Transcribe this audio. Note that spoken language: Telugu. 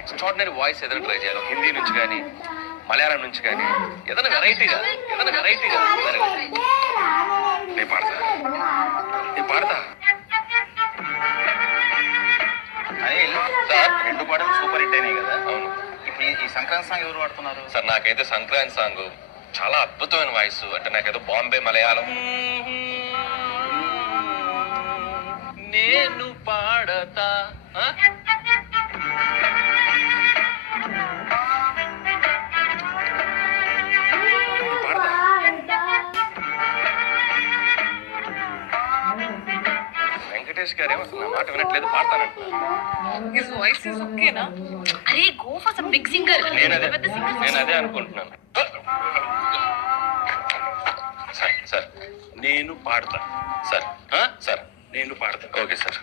ఎక్స్ట్రాడినరీ వాయిస్ ఏదైనా ట్రై చేయాలి, హిందీ నుంచి కానీ మలయాళం నుంచి కానీ ఏదైనా వెరైటీగా నేను పాడతా సార్ 2 పాటలు సూపర్ హిట్ అయినాయి కదా. అవును. ఇప్పుడు ఈ సంక్రాంతి సాంగ్ ఎవరు పాడుతున్నారు సార్? నాకైతే సంక్రాంతి సాంగ్ చాలా అద్భుతమైన వాయిస్, అంటే నాకైతే బాంబే మలయాళం. నేను పాడతా వెంకటేష్ గారేమో అసలు నా మాట వినట్లేదు, పాడతానంటున్నారు. His voice is okay na? Arey, go for some big singer. నేను అదే అనుకుంటున్నాను. సార్ నేను పాడతా సార్ నేను పాడతా. Okay sir.